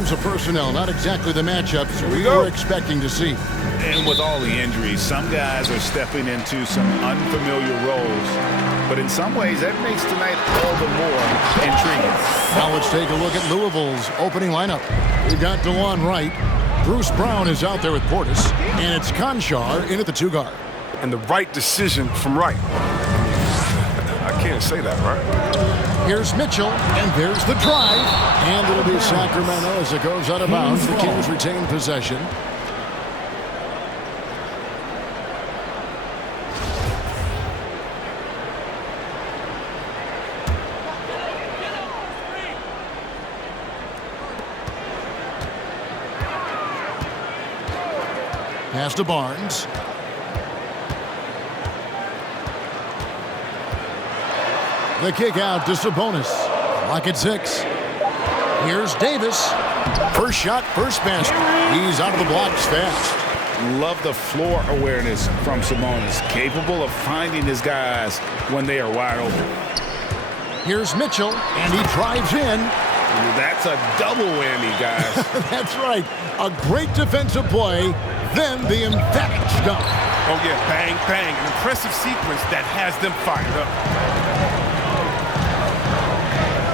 terms of personnel, not exactly the matchups we were expecting to see. And with all the injuries, some guys are stepping into some unfamiliar roles. But in some ways, that makes tonight all the more intriguing. Now let's take a look at Louisville's opening lineup. We've got DeLon Wright. Bruce Brown is out there with Portis. And it's Conchar in at the 2 guard. And the right decision from Wright. I can't say that, right? Here's Mitchell, and there's the drive. And it'll be Sacramento as it goes out of bounds. The Kings retain possession. Pass to Barnes. The kick out to Sabonis. Clock at 6. Here's Davis. First shot, first basket. He's out of the blocks fast. Love the floor awareness from Sabonis. Capable of finding his guys when they are wide open. Here's Mitchell, and he drives in. That's a double whammy, guys. That's right. A great defensive play. Then the emphatic dunk. Oh, yeah, bang, bang. An impressive sequence that has them fired up.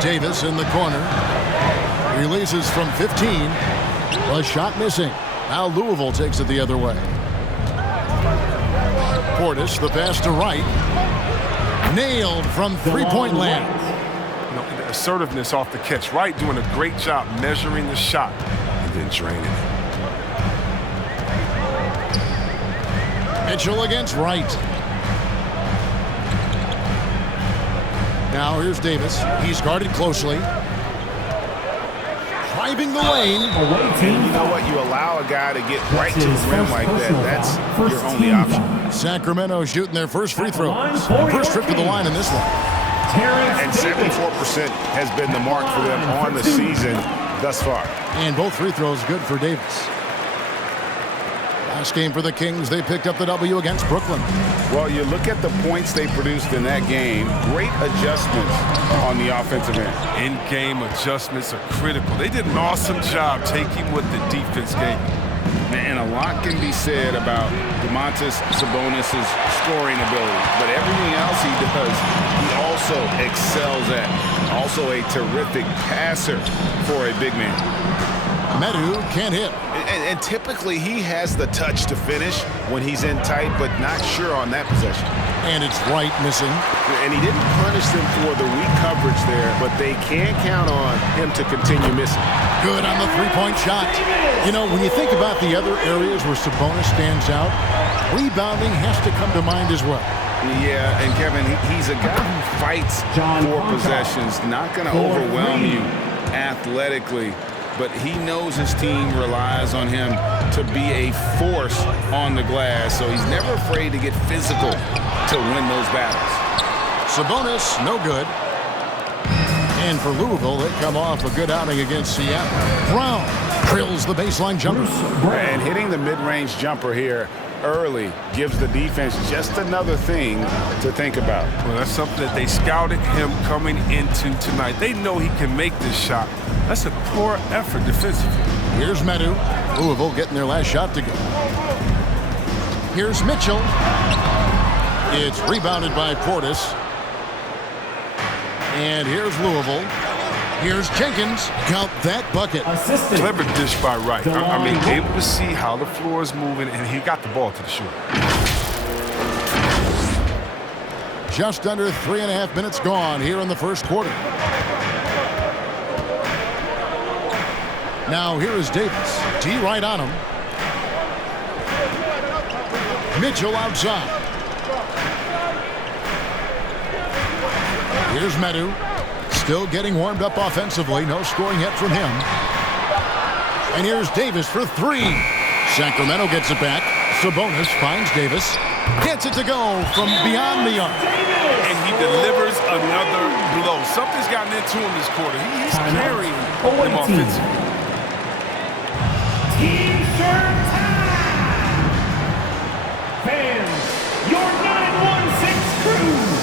Davis in the corner. Releases from 15. A shot missing. Now Louisville takes it the other way. Portis, the pass to Wright. Nailed from three-point land. You know, the assertiveness off the catch. Wright doing a great job measuring the shot and then draining it. Mitchell against Wright. Now here's Davis. He's guarded closely. Driving the lane. And you know what? You allow a guy to get right to the rim like that. That's your only option. Sacramento shooting their first free throws. First trip to the line in this one. And 74% has been the mark for them on the season thus far. And both free throws good for Davis. Last game for the Kings, they picked up the W against Brooklyn. Well, you look at the points they produced in that game. Great adjustments on the offensive end. In-game adjustments are critical. They did an awesome job taking what the defense gave them. And a lot can be said about Domantas Sabonis' scoring ability. But everything else he does, he also excels at. Also a terrific passer for a big man. Medu can't hit. And typically he has the touch to finish when he's in tight, but not sure on that possession. And it's Wright missing. And he didn't punish them for the weak coverage there, but they can't count on him to continue missing. Good on the three-point shot. You know, when you think about the other areas where Sabonis stands out, rebounding has to come to mind as well. Yeah, and Kevin, he's a guy who fights for possessions, not going to overwhelm you athletically. But he knows his team relies on him to be a force on the glass, so he's never afraid to get physical to win those battles. Sabonis, no good. And for Louisville, they come off a good outing against Seattle. Brown drills the baseline jumper. And hitting the mid-range jumper here early gives the defense just another thing to think about. Well, that's something that they scouted him coming into tonight. They know he can make this shot. That's a poor effort defensively. Here's Medu. Louisville getting their last shot to go. Here's Mitchell. It's rebounded by Portis. And here's Louisville. Here's Jenkins. Count that bucket. Clever dish by Wright. I mean, able to see how the floor is moving, and he got the ball to the shooter. Just under 3.5 minutes gone here in the first quarter. Now here is Davis. T right on him. Mitchell outside. Here's Medu. Still getting warmed up offensively. No scoring yet from him. And here's Davis for three. Sacramento gets it back. Sabonis finds Davis. Gets it to go from beyond the arc. And he delivers another blow. Something's gotten into him this quarter. He's carrying them offensively. T-shirt time! Fans, your 916 crew!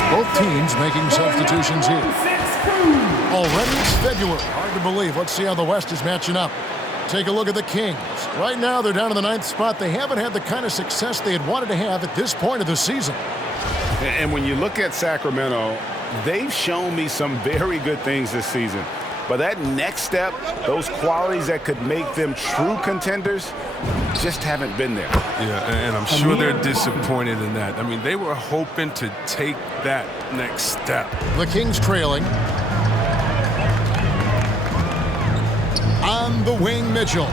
minutes. Both teams making substitutions here. Already it's February. Hard to believe. Let's see how the West is matching up. Take a look at the Kings. Right now, they're down in the 9th spot. They haven't had the kind of success they had wanted to have at this point of the season. And when you look at Sacramento, they've shown me some very good things this season. But that next step, those qualities that could make them true contenders, just haven't been there. Yeah, and I'm sure they're disappointed in that. I mean, they were hoping to take that next step. The Kings trailing. On the wing, Mitchell.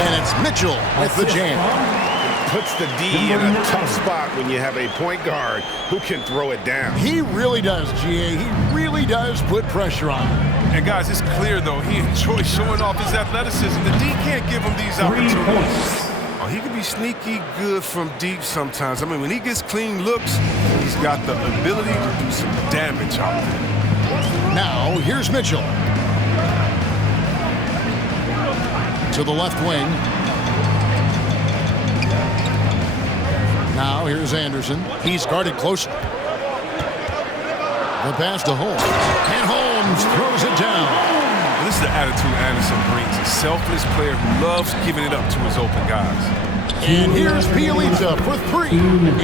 And it's Mitchell with the jam. Puts the D in a tough spot when you have a point guard who can throw it down. He really does, GA. He really does put pressure on him. And guys, it's clear, though, he enjoys showing off his athleticism. The D can't give him these opportunities. Oh, he can be sneaky good from deep sometimes. I mean, when he gets clean looks, he's got the ability to do some damage out there. Now, here's Mitchell. To the left wing. Now, here's Anderson. He's guarded closely. The pass to Holmes. And Holmes throws it down. Well, this is the attitude Anderson brings. A selfless player who loves giving it up to his open guys. And here's Bielitsa for 3.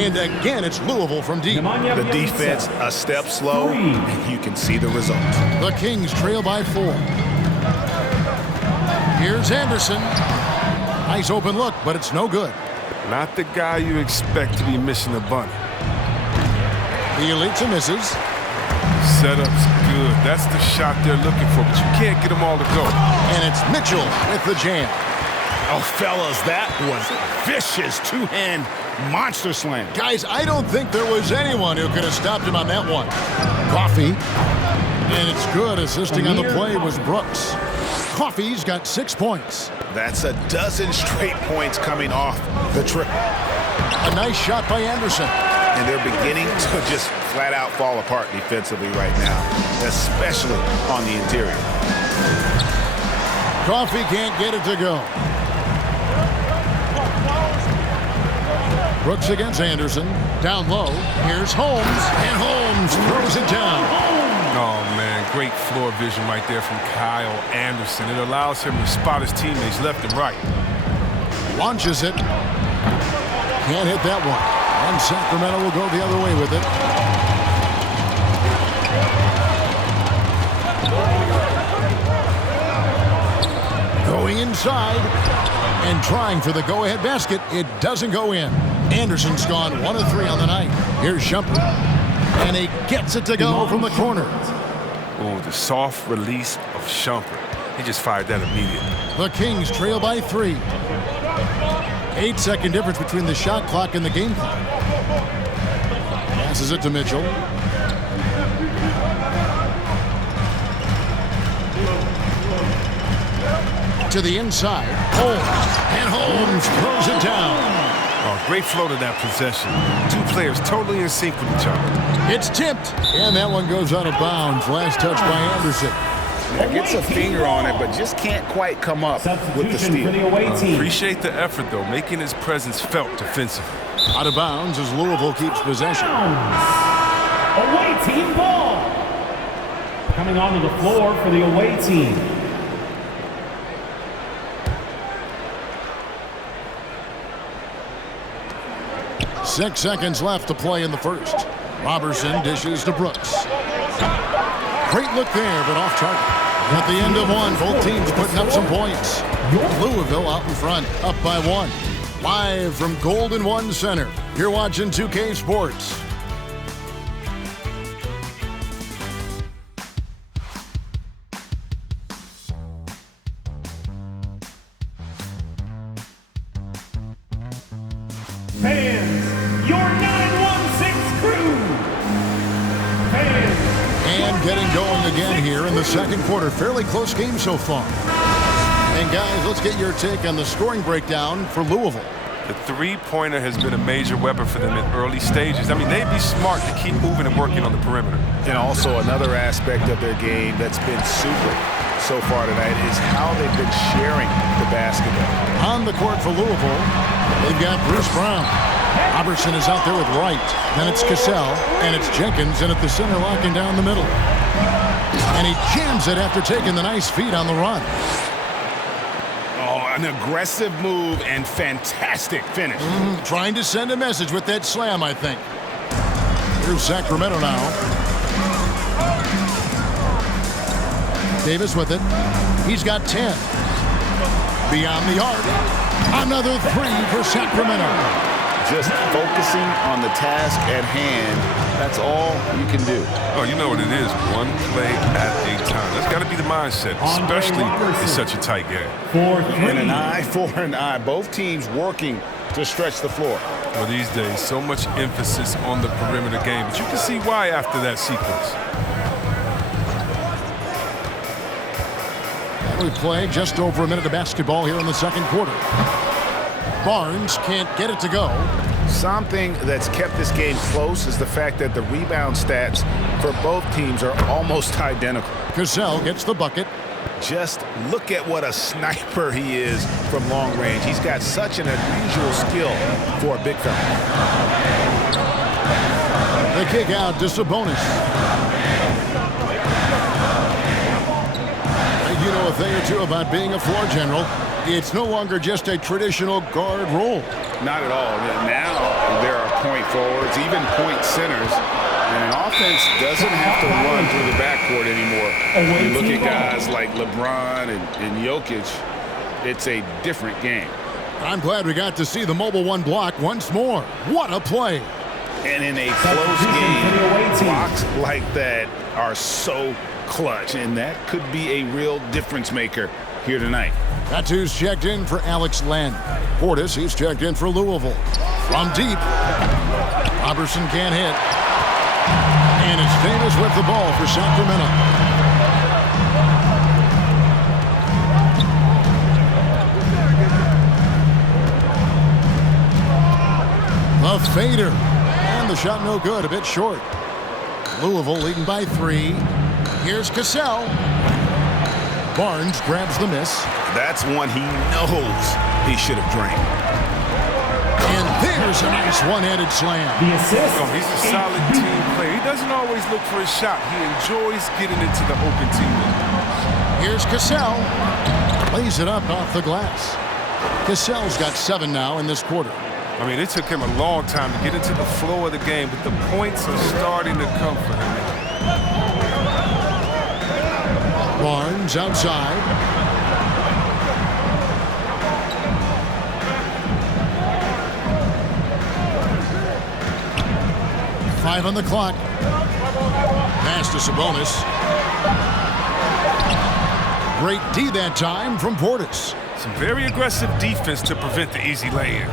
And again, it's Louisville from deep. The defense a step slow, and you can see the result. The Kings trail by 4. Here's Anderson. Nice open look, but it's no good. Not the guy you expect to be missing a bunny. Bielitsa misses. Setup's good. That's the shot they're looking for, but you can't get them all to go. And it's Mitchell with the jam. Oh, fellas, that was a vicious two-hand monster slam. Guys, I don't think there was anyone who could have stopped him on that one. Coffee. And it's good. Assisting on the play was Brooks. Coffey's got 6 points. That's a dozen straight points coming off the triple. A nice shot by Anderson. And they're beginning to just flat out fall apart defensively right now, especially on the interior. Coffey can't get it to go. Brooks against Anderson. Down low. Here's Holmes. And Holmes throws it down. Oh, man, great floor vision right there from Kyle Anderson. It allows him to spot his teammates left and right. Launches it. Can't hit that one. And Sacramento will go the other way with it. Going inside and trying for the go-ahead basket. It doesn't go in. Anderson's gone 1 of 3 on the night. Here's Shumpert. And he gets it to go from the corner. Oh, the soft release of Shumpert. He just fired that immediately. The Kings trail by 3. 8-second difference between the shot clock and the game clock. Passes it to Mitchell. To the inside. Holmes. And Holmes throws it down. Oh, great flow to that possession. 2 players totally in sync with each other. It's tipped. And that one goes out of bounds. Last touch by Anderson. Gets a finger on it, but just can't quite come up with the steal. Appreciate the effort, though, making his presence felt defensively. Out of bounds as Louisville keeps possession. Away team ball. Coming onto the floor for the away team. Six seconds left to play in the first. Robertson dishes to Brooks. Great look there, but off target. At the end of one, both teams putting up some points. Louisville out in front, up by 1. Live from Golden One Center, you're watching 2K Sports. Fans, your 916 crew. Fans. And getting going again here in the second quarter. Fairly close game so far. And guys, let's get your take on the scoring breakdown for Louisville. The three-pointer has been a major weapon for them in early stages. I mean, they'd be smart to keep moving and working on the perimeter. And also another aspect of their game that's been super so far tonight is how they've been sharing the basketball. On the court for Louisville, they've got Bruce Brown. Robertson is out there with Wright. Then it's Cassell, and it's Jenkins in at the center, locking down the middle. And he jams it after taking the nice feed on the run. Oh, an aggressive move and fantastic finish. Trying to send a message with that slam, I think. Here's Sacramento now. Davis with it. He's got 10. Beyond the arc. Another three for Sacramento. Just focusing on the task at hand. That's all you can do. Oh, you know what it is. One play at a time. That's got to be the mindset, especially in such a tight game. And an eye for an eye. Both teams working to stretch the floor. Well, these days, so much emphasis on the perimeter game, but you can see why after that sequence. We play just over a minute of basketball here in the second quarter. Barnes can't get it to go. Something that's kept this game close is the fact that the rebound stats for both teams are almost identical. Cassell gets the bucket. Just look at what a sniper he is from long range. He's got such an unusual skill for a big fella. The kick out to Sabonis. You know a thing or two about being a floor general. It's no longer just a traditional guard role. Not at all. Now there are point forwards, even point centers, and an offense doesn't have to run through the backcourt anymore. You look at guys like LeBron and Jokic, it's a different game. I'm glad we got to see the mobile one block once more. What a play. And in a close game, blocks like that are so clutch, and that could be a real difference maker here tonight. That's who's checked in for Alex Len. Portis, he's checked in for Louisville. From deep, Robertson can't hit. And it's Davis with the ball for Sacramento. The fader. And the shot no good, a bit short. Louisville leading by 3. Here's Cassell. Barnes grabs the miss. That's one he knows he should have drained. And there's a nice one-handed slam. The assist. Oh, he's a solid team player. He doesn't always look for a shot. He enjoys getting into the open team. Here's Cassell. Lays it up off the glass. Cassell's got 7 now in this quarter. I mean, it took him a long time to get into the flow of the game, but the points are starting to come for him. Barnes outside. Five on the clock. Pass to Sabonis. Great D that time from Portis. Some very aggressive defense to prevent the easy lay-in.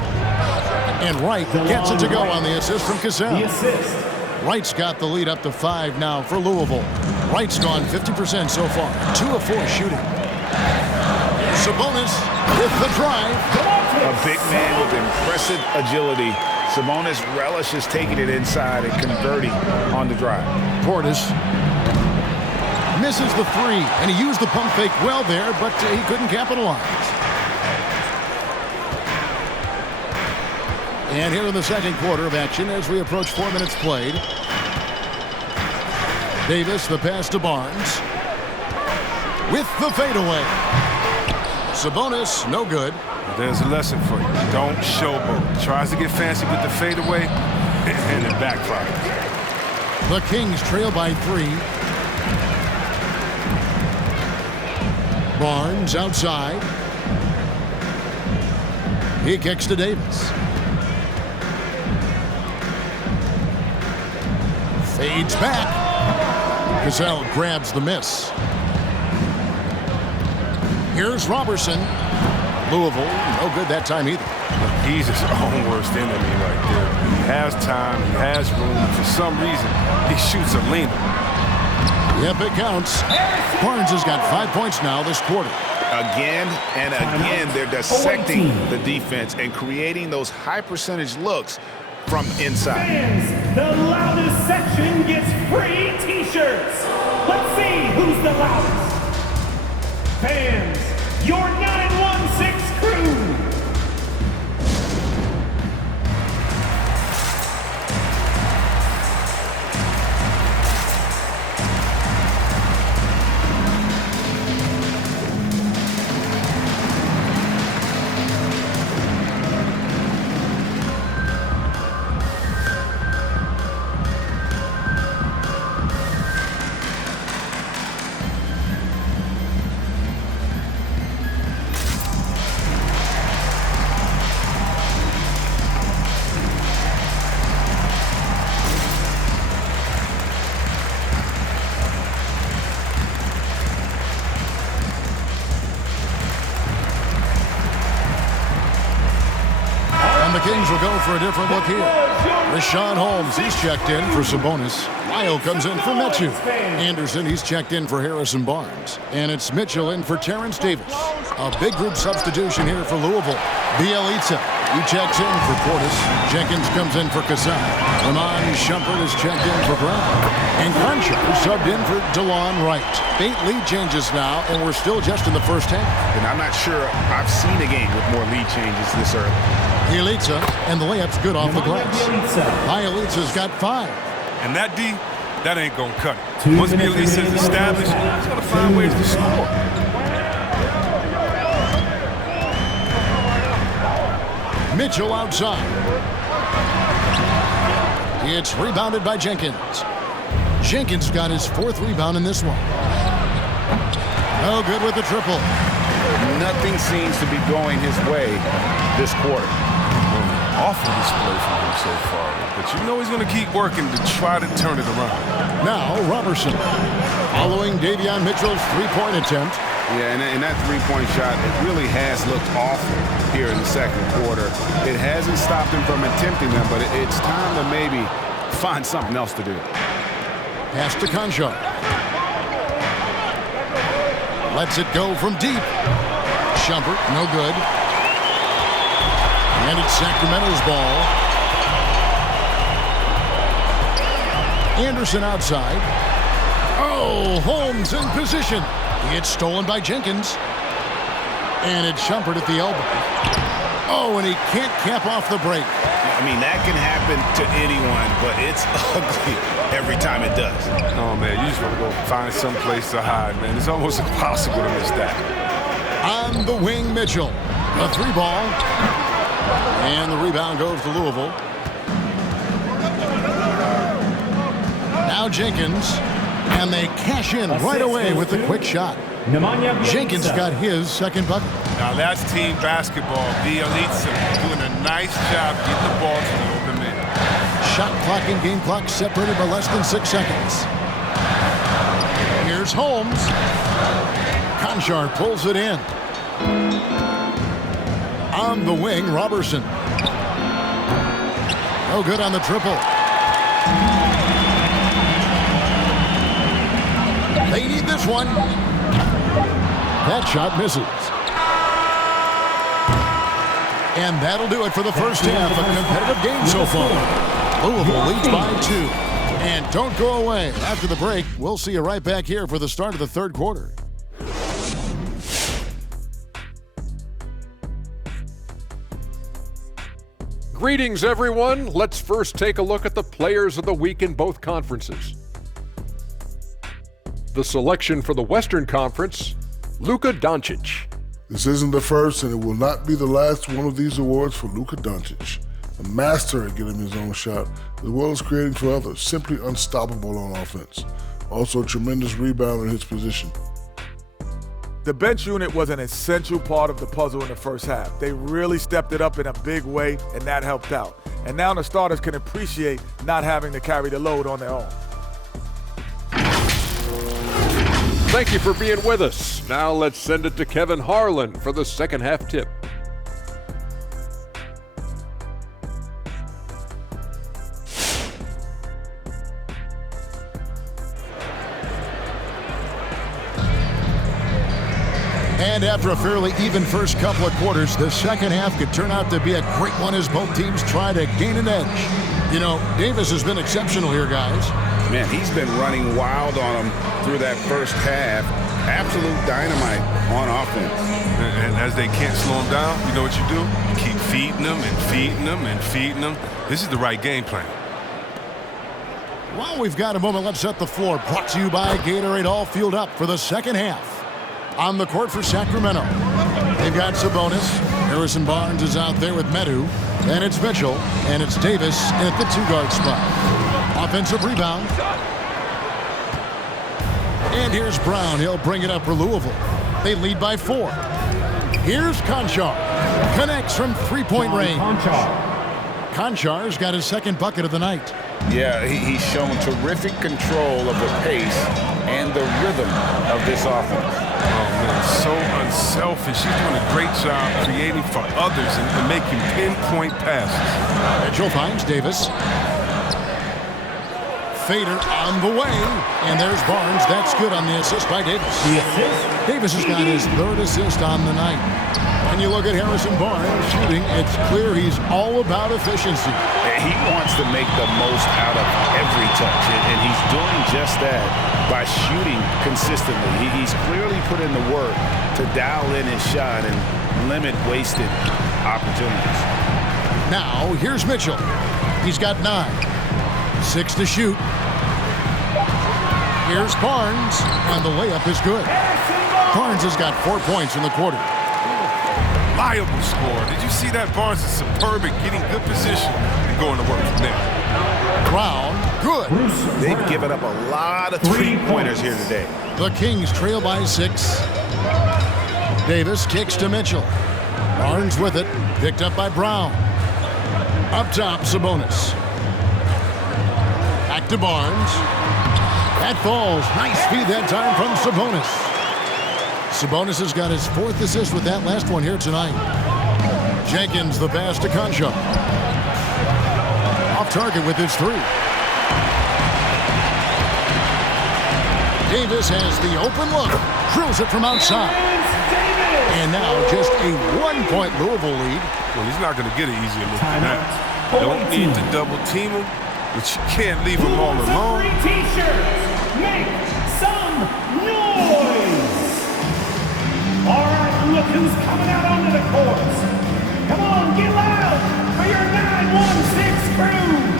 And Wright gets it to go on the assist from Cassell. The assist. Wright's got the lead up to 5 now for Louisville. Wright's gone 50% so far. 2 of 4 shooting. Sabonis with the drive. A big man with impressive agility. Sabonis relishes taking it inside and converting on the drive. Portis misses the 3, and he used the pump fake well there, but he couldn't capitalize. And here in the second quarter of action as we approach 4 minutes played. Davis, the pass to Barnes. With the fadeaway. Sabonis, no good. There's a lesson for you. Don't showboat. Tries to get fancy with the fadeaway, and it backfires. The Kings trail by 3. Barnes outside. He kicks to Davis. Fades back. Cassell grabs the miss. Here's Robertson. Louisville, no good that time either. He's his own worst enemy right there. He has time, he has room. For some reason, he shoots a leaner. Yep, it counts. Barnes has got 5 points now this quarter. Again and again, they're dissecting the defense and creating those high percentage looks from inside. Fans, the loudest section gets free t-shirts. Let's see who's the loudest. Fans, your 916 crew. And the Kings will go for a different look here. Rashawn Holmes, he's checked in for Sabonis. Lyle comes in for Metu. Anderson, he's checked in for Harrison Barnes. And it's Mitchell in for Terrence Davis. A big group substitution here for Louisville. Bielitsa, he checks in for Portis. Jenkins comes in for Kassan. Ramon Shumpert is checked in for Brown. And Concha subbed in for DeLon Wright. 8 lead changes now, and we're still just in the first half. And I'm not sure I've seen a game with more lead changes this early. Bielitsa, and the layup's good off the glass. Bielitsa's got 5. And that D, that ain't going to cut it. Once Bielitsa is established, he's going to find ways to score. Mitchell outside. It's rebounded by Jenkins. Jenkins got his 4th rebound in this one. No good with the triple. Nothing seems to be going his way this quarter. Awful display from him so far, but you know he's going to keep working to try to turn it around. Now Robertson, following Davion Mitchell's 3-point attempt. Yeah, and that 3-point shot, it really has looked awful here in the second quarter. It hasn't stopped him from attempting them, but it's time to maybe find something else to do. Pass to Concha. Lets it go from deep. Shumpert, no good. And it's Sacramento's ball. Anderson outside. Oh, Holmes in position. It's stolen by Jenkins. And it's Shumpert at the elbow. Oh, and he can't cap off the break. I mean, that can happen to anyone, but it's ugly every time it does. Oh, man, you just want to go find some place to hide, man. It's almost impossible to miss that. On the wing, Mitchell. A 3-ball. And the rebound goes to Louisville. Now Jenkins. And they cash in right away with the quick shot. Jenkins got his 2nd bucket. Now that's team basketball. Bielitsa doing a nice job getting the ball to the open man. Shot clock and game clock separated by less than 6 seconds. Here's Holmes. Conchar pulls it in. On the wing, Robertson. No good on the triple. They need this one. That shot misses. And that'll do it for the first half. A competitive game so far. Louisville leads by 2. And don't go away. After the break, we'll see you right back here for the start of the 3rd quarter. Greetings, everyone. Let's first take a look at the players of the week in both conferences. The selection for the Western Conference, Luka Doncic. This isn't the first, and it will not be the last one of these awards for Luka Doncic. A master at getting his own shot, as well as creating for others, simply unstoppable on offense. Also a tremendous rebounder in his position. The bench unit was an essential part of the puzzle in the first half. They really stepped it up in a big way, and that helped out. And now the starters can appreciate not having to carry the load on their own. Thank you for being with us. Now let's send it to Kevin Harlan for the second half tip. And after a fairly even first couple of quarters, the second half could turn out to be a great one as both teams try to gain an edge. You know, Davis has been exceptional here, guys. Man, he's been running wild on them through that first half. Absolute dynamite on offense. And as they can't slow him down, you know what you do? You keep feeding them and feeding them and feeding them. This is the right game plan. While we've got a moment, let's set the floor. Brought to you by Gatorade, all fueled up for the second half. On the court for Sacramento, they've got Sabonis. Harrison Barnes is out there with Metu. And it's Mitchell. And it's Davis at the 2-guard spot. Offensive rebound. And here's Brown. He'll bring it up for Louisville. They lead by 4. Here's Conchar. Connects from 3-point range. Conchar's got his 2nd bucket of the night. Yeah, he's shown terrific control of the pace and the rhythm of this offense. Oh, man, so unselfish. He's doing a great job creating for others and making pinpoint passes. Mitchell finds Davis. Fader on the way. And there's Barnes. That's good on the assist by Davis. The assist. Davis has got his third assist on the night. When you look at Harrison Barnes shooting, it's clear he's all about efficiency. He wants to make the most out of every touch, and he's doing just that by shooting consistently. He's clearly put in the work to dial in his shot and limit wasted opportunities. Now, here's Mitchell. He's got 9. 6 to shoot. Here's Barnes, and the layup is good. Barnes has got 4 points in the quarter. Reliable score. Did you see that? Barnes is superb at getting good position and going to work from there. Brown, good. They've given up a lot of three-pointers here today. The Kings trail by 6. Davis kicks to Mitchell. Barnes with it, picked up by Brown. Up top, Sabonis. Back to Barnes. That falls. Nice feed that time from Sabonis. Sabonis has got his 4th assist with that last one here tonight. Jenkins the pass to Concho. Off target with his 3. Davis has the open look. Drills it from outside. And now just a 1-point Louisville lead. Well, he's not going to get an easier look than that. Don't need to double team him, but you can't leave him all alone. T-shirts, make some noise! All right, look who's coming out onto the court. Come on, get loud for your 916 crew.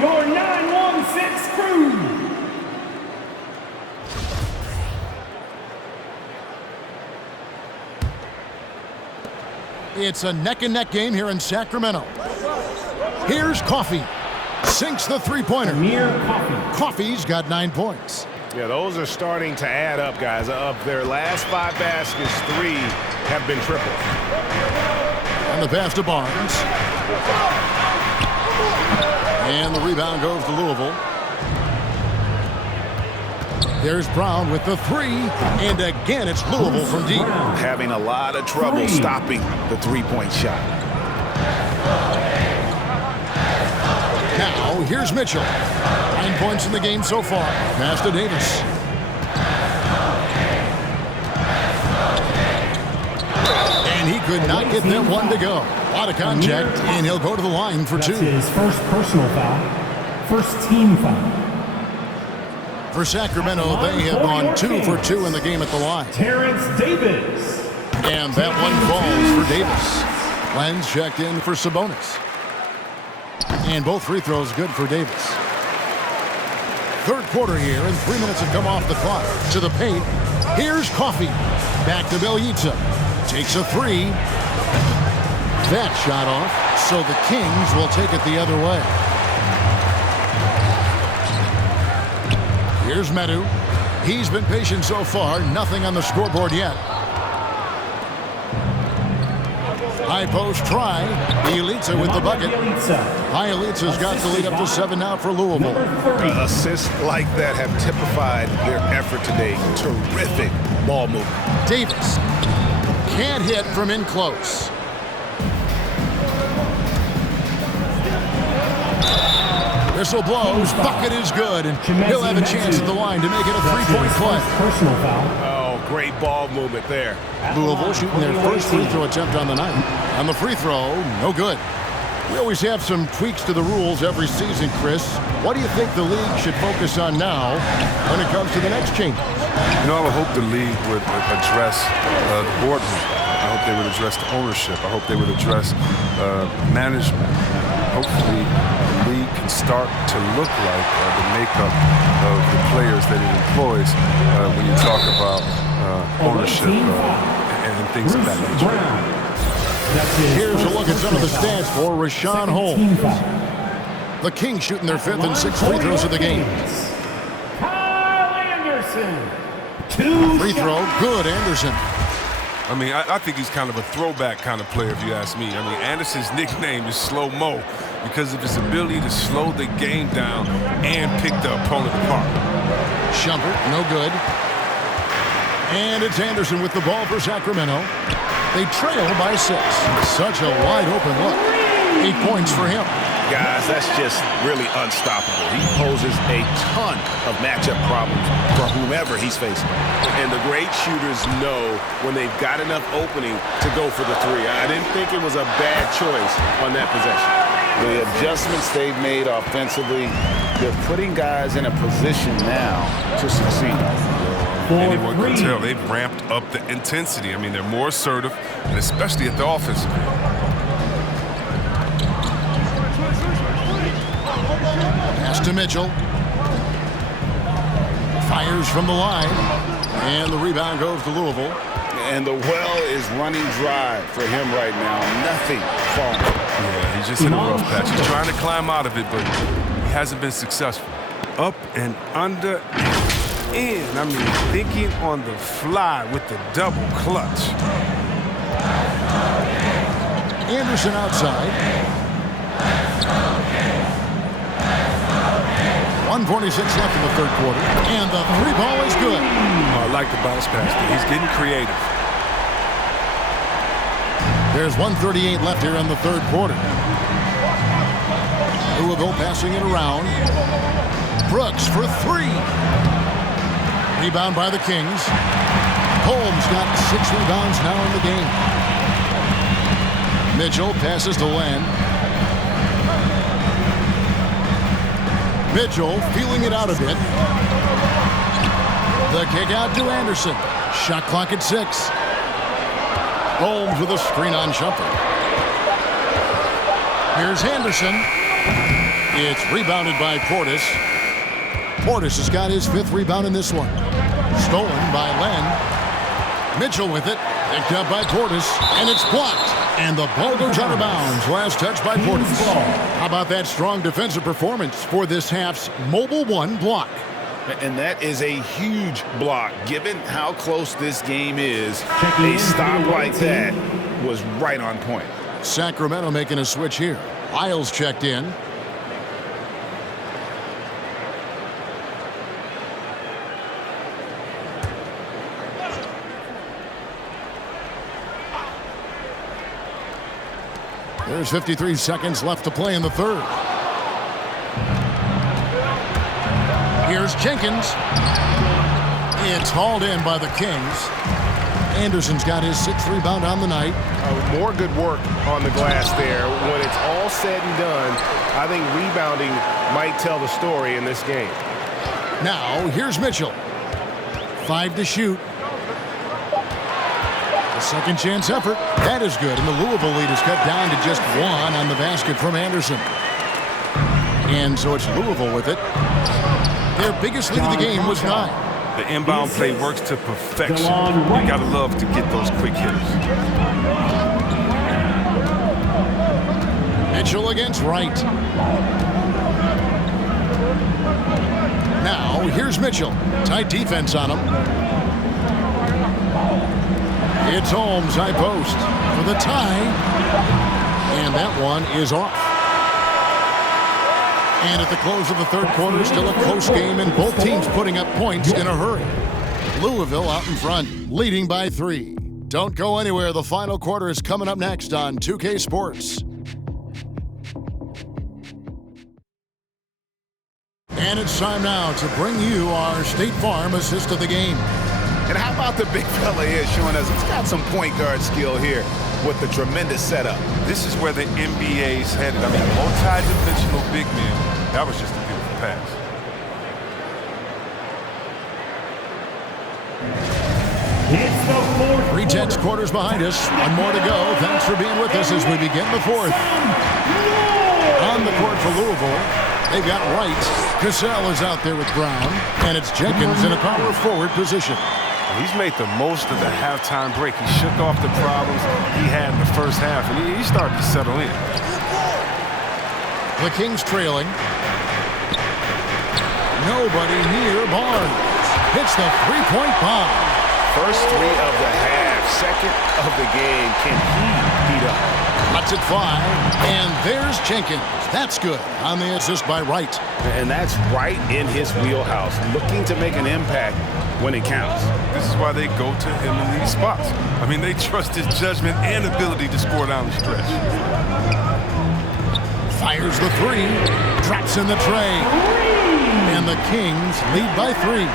Your 916 crew. It's a neck-and-neck game here in Sacramento. Here's Coffey. Sinks the three-pointer. Coffey's got 9 points. Yeah, those are starting to add up, guys. Of their last 5 baskets, 3 have been triples. And the pass to Barnes. And the rebound goes to Louisville. There's Brown with the 3. And again, it's Louisville from deep. Having a lot of trouble stopping the three-point shot. Now, here's Mitchell. 9 points in the game so far. Pass to Davis. And he could not get that one to go. Out of contact, and he'll go to the line for 2. That's his first personal foul. First team foul. For Sacramento, they have gone 2 for 2 in the game at the line. Terrence Davis. And that one falls for Davis. Lenz checked in for Sabonis. And both free throws good for Davis. Third quarter here, and 3 minutes have come off the clock. To the paint, here's Coffey. Back to Bielitsa. Takes a 3. That shot off, so the Kings will take it the other way. Here's Medu. He's been patient so far, nothing on the scoreboard yet. High post try. Bielitsa with the bucket. Bielitsa's got the lead up to 7 now for Louisville. Assists like that have typified their effort today. Terrific ball movement. Davis can't hit from in close. Whistle blows. Bucket is good, and he'll have a chance at the line to make it a three-point play. Personal foul. Oh, great ball movement there. Louisville shooting their first free throw attempt on the night. On the free throw, no good. We always have some tweaks to the rules every season, Chris. What do you think the league should focus on now when it comes to the next change? You know, I would hope the league would address the boardroom. I hope they would address the ownership. I hope they would address management. Hopefully, the league can start to look like the makeup of the players that it employs when you talk about ownership and things of that nature. Here's a look at some of the stats for Rashawn Holmes. The Kings shooting their 5th and 6th free throws of the game. Kyle Anderson. Free throw, good, Anderson. I mean, I think he's kind of a throwback kind of player, if you ask me. I mean, Anderson's nickname is Slow Mo because of his ability to slow the game down and pick the opponent apart. Shumpert, no good. And it's Anderson with the ball for Sacramento. They trail by 6. Such a wide-open look. 8 points for him. Guys, that's just really unstoppable. He poses a ton of matchup problems for whomever he's facing. And the great shooters know when they've got enough opening to go for the three. I didn't think it was a bad choice on that possession. The adjustments they've made offensively, they're putting guys in a position now to succeed. Anyone can tell they've ramped up the intensity. I mean, they're more assertive, and especially at the offensive end. Pass to Mitchell. Fires from the line. And the rebound goes to Louisville. And the well is running dry for him right now. Nothing falling. Yeah, he's just in a rough patch. He's trying to climb out of it, but he hasn't been successful. Up and under and in. I mean, thinking on the fly with the double clutch. Anderson outside. 1:46 left in the third quarter. And the three ball is good. Oh, I like the bounce pass. He's getting creative. There's 1:38 left here in the third quarter. Louisville passing it around. Brooks for 3. Rebound by the Kings. Holmes got 6 rebounds now in the game. Mitchell passes to Len. Mitchell feeling it out a bit. The kick out to Anderson. Shot clock at 6. Holmes with a screen on Shumpert. Here's Henderson. It's rebounded by Portis. Portis has got his 5th rebound in this one. Stolen by Len. Mitchell with it. Picked up by Portis. And it's blocked. And the ball goes out of bounds. Last touch by Portis. How about that strong defensive performance for this half's Mobile 1 block? And that is a huge block. Given how close this game is, a stop like that was right on point. Sacramento making a switch here. Isles checked in. There's 53 seconds left to play in the third. Here's Jenkins. It's hauled in by the Kings. Anderson's got his 6th rebound on the night. More good work on the glass there. When it's all said and done, I think rebounding might tell the story in this game. Now, here's Mitchell. 5 to shoot. A second chance effort. That is good, and the Louisville lead is cut down to just 1 on the basket from Anderson. And so it's Louisville with it. Their biggest lead of the game was 9. The inbound play works to perfection. You gotta love to get those quick hitters. Mitchell against Wright. Now, here's Mitchell. Tight defense on him. It's Holmes, high post for the tie. And that one is off. And at the close of the third quarter, still a close game, and both teams putting up points in a hurry. Louisville out in front, leading by 3. Don't go anywhere. The final quarter is coming up next on 2K Sports. And it's time now to bring you our State Farm assist of the game. And how about the big fella here showing us he's got some point guard skill here with the tremendous setup. This is where the NBA's headed. I mean, multi-dimensional big men. That was just a beautiful pass. It's the fourth 3 quarters behind us. One more to go. Thanks for being with us as we begin the fourth. On the court for Louisville, they've got Wright. Cassell is out there with Brown. And it's Jenkins in a power forward position. He's made the most of the halftime break. He shook off the problems he had in the first half, and he started to settle in. The Kings trailing. Nobody near Barnes. Hits the three-point bomb. First three of the half, second of the game. Can he heat up? Lets it fly, and there's Jenkins. That's good on the assist by Wright. And that's right in his wheelhouse, looking to make an impact when it counts. This is why they go to him in these spots. I mean, they trust his judgment and ability to score down the stretch. Fires the three, drops in the tray, and the Kings lead by 3.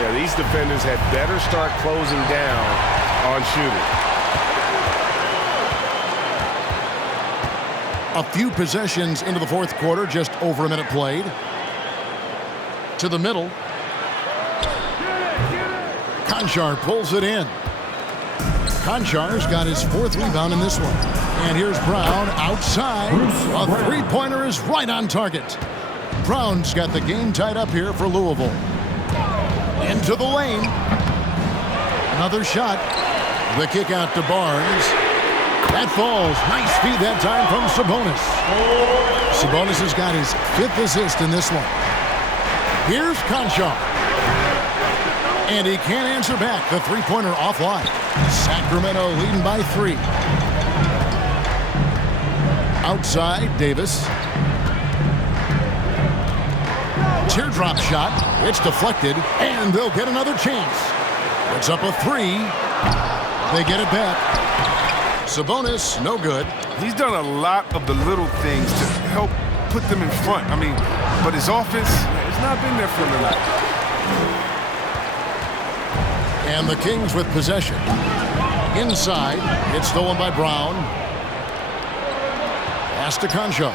Yeah, these defenders had better start closing down on shooting. A few possessions into the fourth quarter, just over a minute played. To the middle. Conchar pulls it in. Conchar's got his 4th rebound in this one. And here's Brown outside. A three-pointer is right on target. Brown's got the game tied up here for Louisville. Into the lane. Another shot. The kick out to Barnes. That falls. Nice feed that time from Sabonis. Sabonis has got his 5th assist in this one. Here's Conchar. And he can't answer back. The three-pointer offline. Sacramento leading by 3. Outside, Davis. Teardrop shot. It's deflected, and they'll get another chance. It's up a 3. They get it back. Sabonis, no good. He's done a lot of the little things to help put them in front. I mean, but his offense has not been there for him tonight. And the Kings with possession. Inside, it's stolen by Brown. Pass to Concho.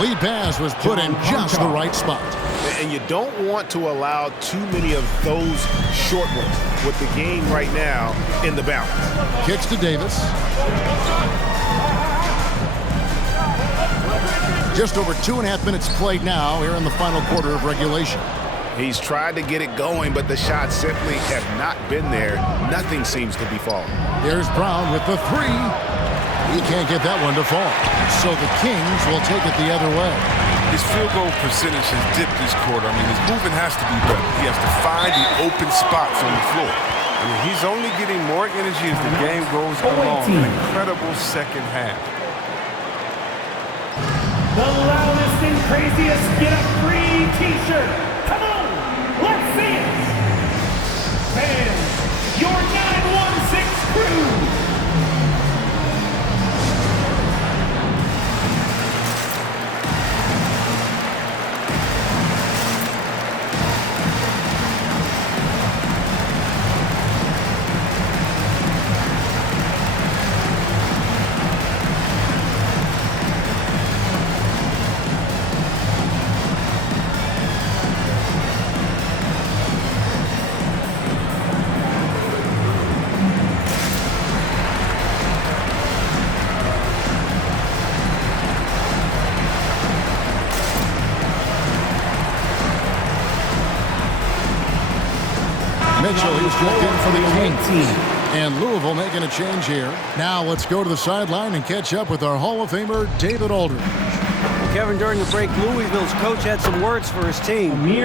Lead pass was put in just the right spot. And you don't want to allow too many of those short ones with the game right now in the balance. Kicks to Davis. Just over 2.5 minutes played now here in the final quarter of regulation. He's tried to get it going, but the shots simply have not been there. Nothing seems to be falling. There's Brown with the 3. He can't get that one to fall. So the Kings will take it the other way. His field goal percentage has dipped this quarter. I mean, his movement has to be better. He has to find the open spots on the floor. I mean, he's only getting more energy as the game goes along. An incredible second half. The loudest and craziest get a free t-shirt. Come on, let's see it. Fans, your 916 crew. Mitchell, he's checked in for the Kings. And Louisville making a change here. Now let's go to the sideline and catch up with our Hall of Famer, David Aldridge. Kevin, during the break, Louisville's coach had some words for his team. He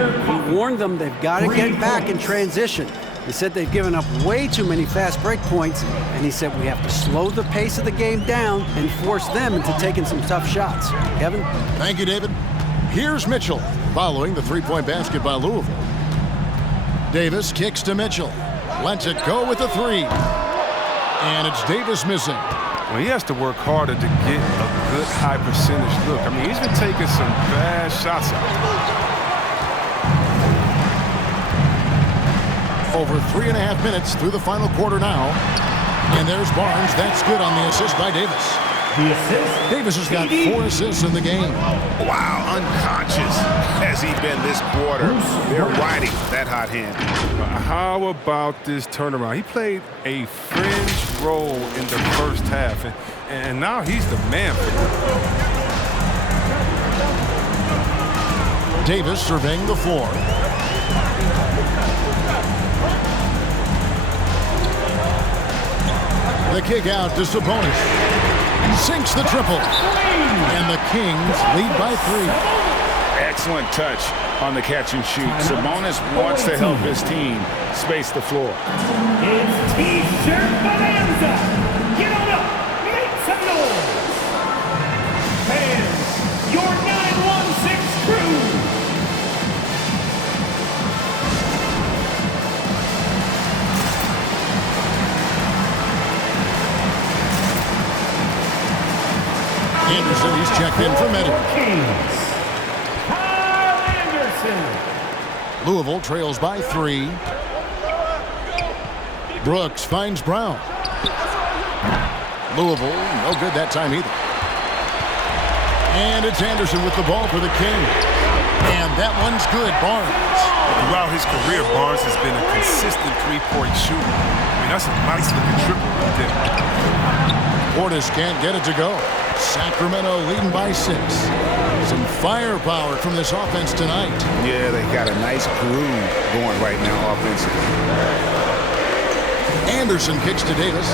warned them they've got to get back in transition. He said they've given up way too many fast break points, and he said we have to slow the pace of the game down and force them into taking some tough shots. Kevin? Thank you, David. Here's Mitchell following the three-point basket by Louisville. Davis kicks to Mitchell. Lets it go with the 3. And it's Davis missing. Well, he has to work harder to get a good high percentage look. I mean, he's been taking some bad shots out. Over 3.5 minutes through the final quarter now. And there's Barnes. That's good on the assist by Davis. The assist. Davis has got 4 assists in the game. Wow, unconscious has he been this quarter. They're riding that hot hand. How about this turnaround? He played a fringe role in the first half, and now he's the man for them. Davis surveying the floor. The kick out to Sabonis. Sinks the triple. And the Kings lead by 3. Excellent touch on the catch and shoot. Sabonis wants to help his team space the floor. It's T-shirt bonanza. Get on up. Make some noise. Fans, your 916 crew. Anderson, he's checked in for Medic. Kings. Kyle Anderson. Louisville trails by 3. Brooks finds Brown. Louisville, no good that time either. And it's Anderson with the ball for the Kings. And that one's good, Barnes. Throughout his career, Barnes has been a consistent three-point shooter. I mean, that's a nice-looking triple right there. Portis can't get it to go. Sacramento leading by 6. Some firepower from this offense tonight. Yeah, they got a nice groove going right now offensively. Anderson kicks to Davis.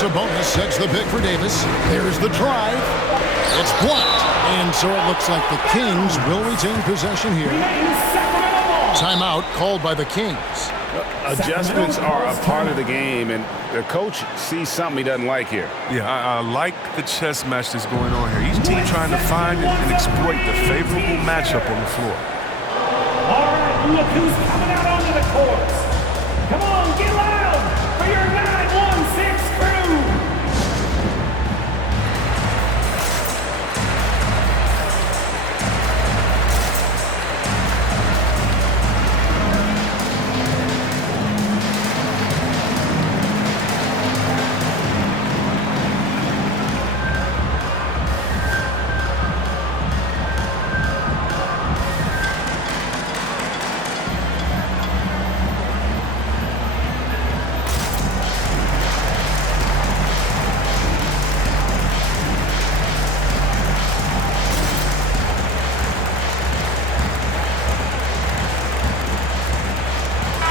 Sabonis sets the pick for Davis. There's the drive. It's blocked. And so it looks like the Kings will retain possession here. Timeout called by the Kings. Adjustments are a part of the game, and the coach sees something he doesn't like here. Yeah, I like the chess match that's going on here. Each team trying to find and exploit the favorable matchup on the floor. All right, look who's coming out onto the courts. Come on, get loud for your 916 crew.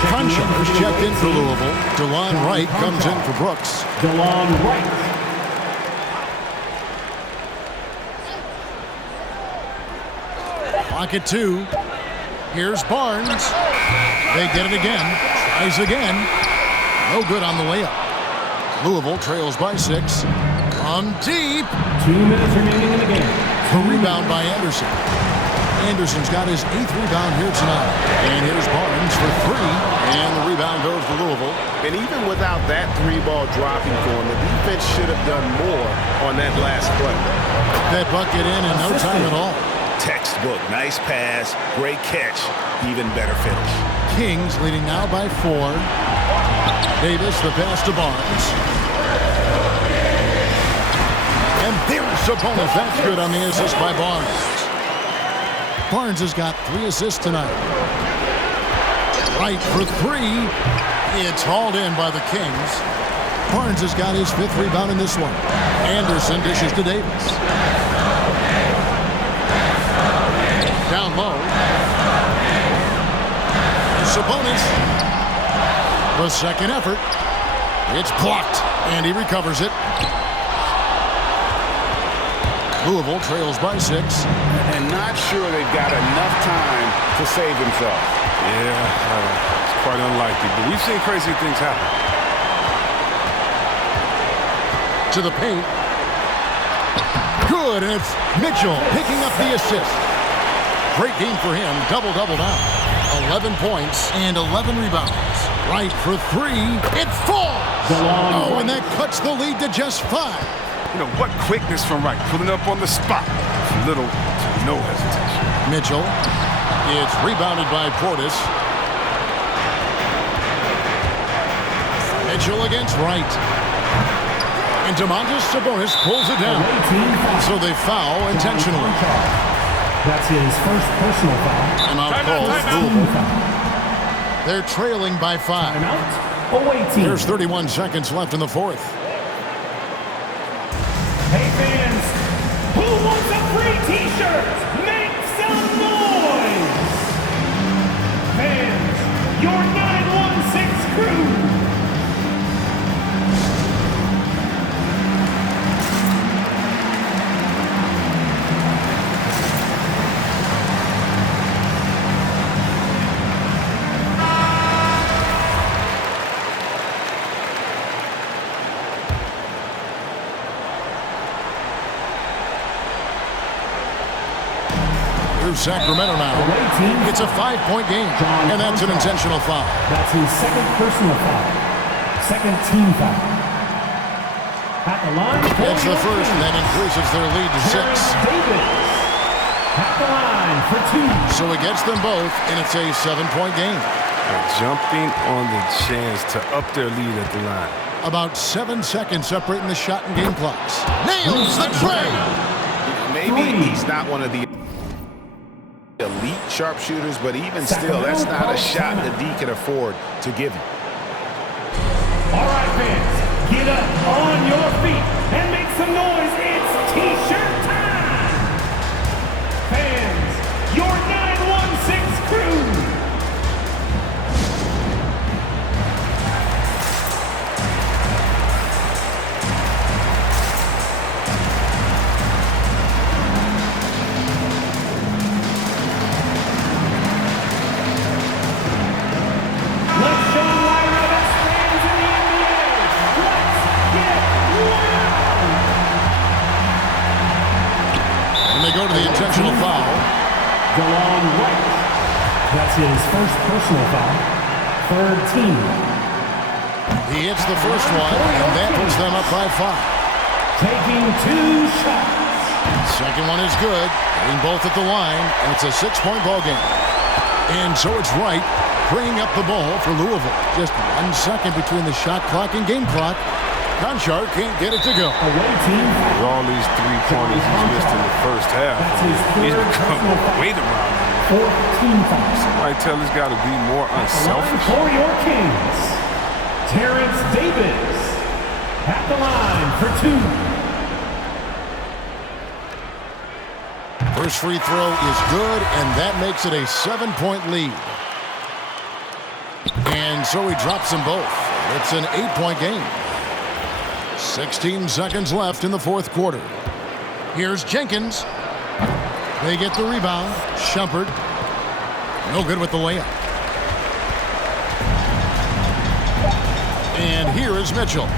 Conchar is checked in for Louisville. DeLon Wright comes in for Brooks. DeLon Wright. Pocket 2. Here's Barnes. They get it again. Tries again. No good on the layup. Louisville trails by 6. From deep. 2 minutes remaining in the game. The rebound by Anderson. Anderson's got his 8th rebound here tonight. And here's Barnes for 3. And the rebound goes to Louisville. And even without that 3-ball dropping for him, the defense should have done more on that last play. That bucket in no time at all. Textbook, nice pass, great catch, even better finish. Kings leading now by 4. Davis, the pass to Barnes. And there's Sabonis. That's good on the assist by Barnes. Barnes has got 3 assists tonight. Right for 3. It's hauled in by the Kings. Barnes has got his 5th rebound in this one. Anderson dishes to Davis. Down low. Sabonis. The second effort. It's blocked, and he recovers it. Louisville trails by 6. And not sure they've got enough time to save themselves. Yeah, it's quite unlikely, but we've seen crazy things happen. To the paint. Good, and it's Mitchell picking up the assist. Great game for him. Double-double now. 11 points and 11 rebounds. Right for three. It falls. Oh, and that cuts the lead to just 5. You know, what quickness from Wright, pulling up on the spot. Little to no hesitation. Mitchell. It's rebounded by Portis. Mitchell against Wright. And Domantas Sabonis pulls it down. So they foul intentionally. That's his first personal foul. Timeout called Louisville. They're trailing by 5. Timeout. Away team. There's 31 seconds left in the fourth. Hey fans, who wants a free t-shirt? Make some noise! Fans, your 916 crew. Sacramento now. It's a 5-point game, and that's an intentional foul. That's his second personal foul. Second team foul. At the line. That's the first, and that increases their lead to 6. Davis. At the line for 2. So it gets them both, and it's a 7-point game. They're jumping on the chance to up their lead at the line. About 7 seconds separating the shot and game clocks. Nails the tray. Maybe he's not one of the elite sharpshooters, but even still, that's not a shot that D can afford to give him. All right, fans, get up on your feet and make some noise. It's T-shirt time. Fans, your 916 crew. Go to the intentional foul. DeLon Wright. That's his first personal foul. Third team. He hits the first one, and that puts them up by 5. Taking 2 shots. Second one is good. Getting both at the line, and it's a 6-point ball game. And so it's Wright bringing up the ball for Louisville. Just 1 second between the shot clock and game clock. Conchar can't get it to go. Away team. With all these 3-pointers he's missed in the first half, he's become a weight around him. Fourth team foul. Somebody tell this guy to be more unselfish. For your Kings, Terrence Davis at the line for 2. First free throw is good, and that makes it a 7-point lead. And so he drops them both. It's an 8-point game. 16 seconds left in the fourth quarter. Here's Jenkins. They get the rebound. Shumpert. No good with the layup. And here is Mitchell.